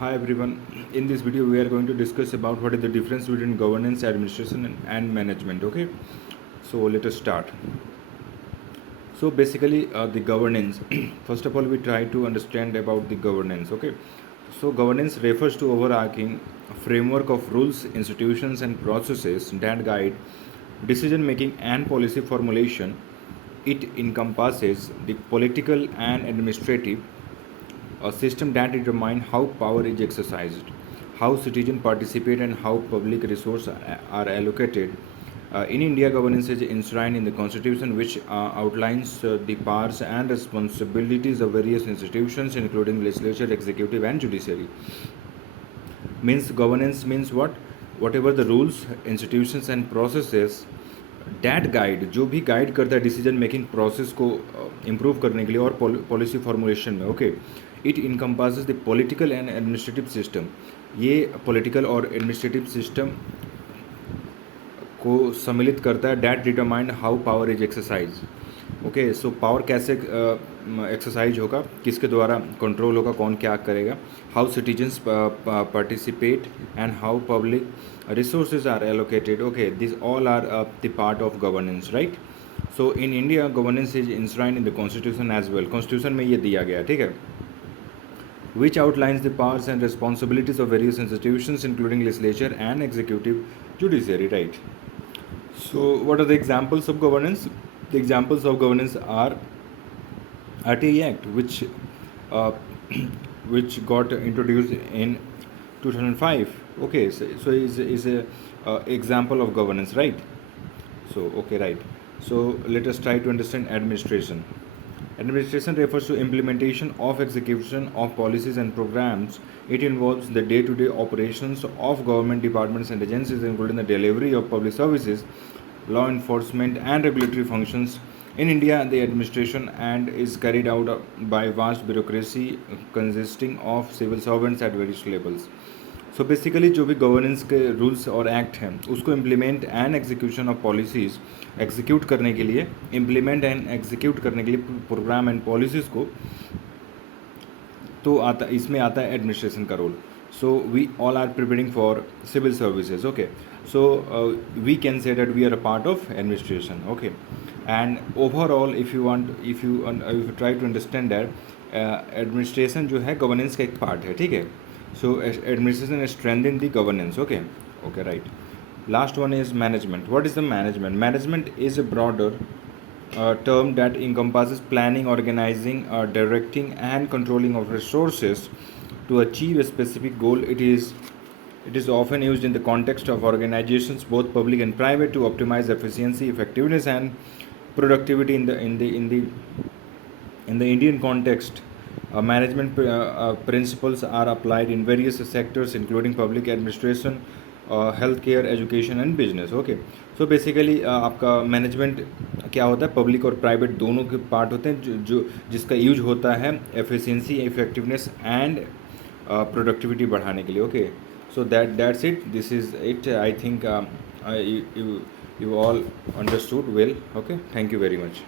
Hi everyone. In this video, we are going to discuss about what is the difference between governance, administration, and management. Okay, so let us start. So basically, the governance. First of all, we try to understand about the governance. Okay, so governance refers to overarching framework of rules, institutions, and processes that guide decision making and policy formulation. It encompasses the political and administrative a system that determines how power is exercised, how citizens participate, and how public resources are allocated. In India, governance is enshrined in the constitution, which outlines the powers and responsibilities of various institutions, including legislature, executive, and judiciary. Means governance means what? Whatever the rules, institutions, and processes that guide जो भी guide करता है decision making process को improve करने के लिए और policy formulation में okay it encompasses the political and administrative system ये पॉलिटिकल और एडमिनिस्ट्रेटिव सिस्टम को सम्मिलित करता है that determine how power is exercise okay so power कैसे एक्सरसाइज होगा किसके द्वारा कंट्रोल होगा कौन क्या करेगा how citizens participate and how public resources are allocated okay these all are the part of governance right so in India governance is enshrined in the constitution as well constitution में ये दिया गया ठीक है which outlines the powers and responsibilities of various institutions including legislature and executive judiciary right so what are the examples of governance the examples of governance are RTI Act uh, which got introduced in 2005 okay so is a example of governance right so okay right so let us try to understand administration refers to implementation of execution of policies and programs it involves the day-to-day operations of government departments and agencies including the delivery of public services law enforcement and regulatory functions in India the administration and is carried out by vast bureaucracy consisting of civil servants at various levels so basically जो भी governance के rules और act हैं उसको implement and execution of policies execute करने के लिए implement and execute करने के लिए प्रोग्राम एंड पॉलिसीज़ को तो आता इसमें आता है एडमिनिस्ट्रेशन का role so we all are preparing for civil services okay so we can say that we are a part of administration okay and overall if you try to understand that administration जो है governance का एक part है ठीक है so administration is strengthen the governance okay right last one is management what is the management is a broader term that encompasses planning organizing directing and controlling of resources to achieve a specific goal it is often used in the context of organizations both public and private to optimize efficiency effectiveness and productivity in the Indian context management principles are applied in various sectors including public administration healthcare education and business okay so basically आपका management क्या होता है public और private दोनों के part होते हैं जो जिसका यूज होता है एफिशिएंसी इफेक्टिवनेस एंड प्रोडक्टिविटी बढ़ाने के लिए okay so that's it this is it I think you all understood well okay thank you very much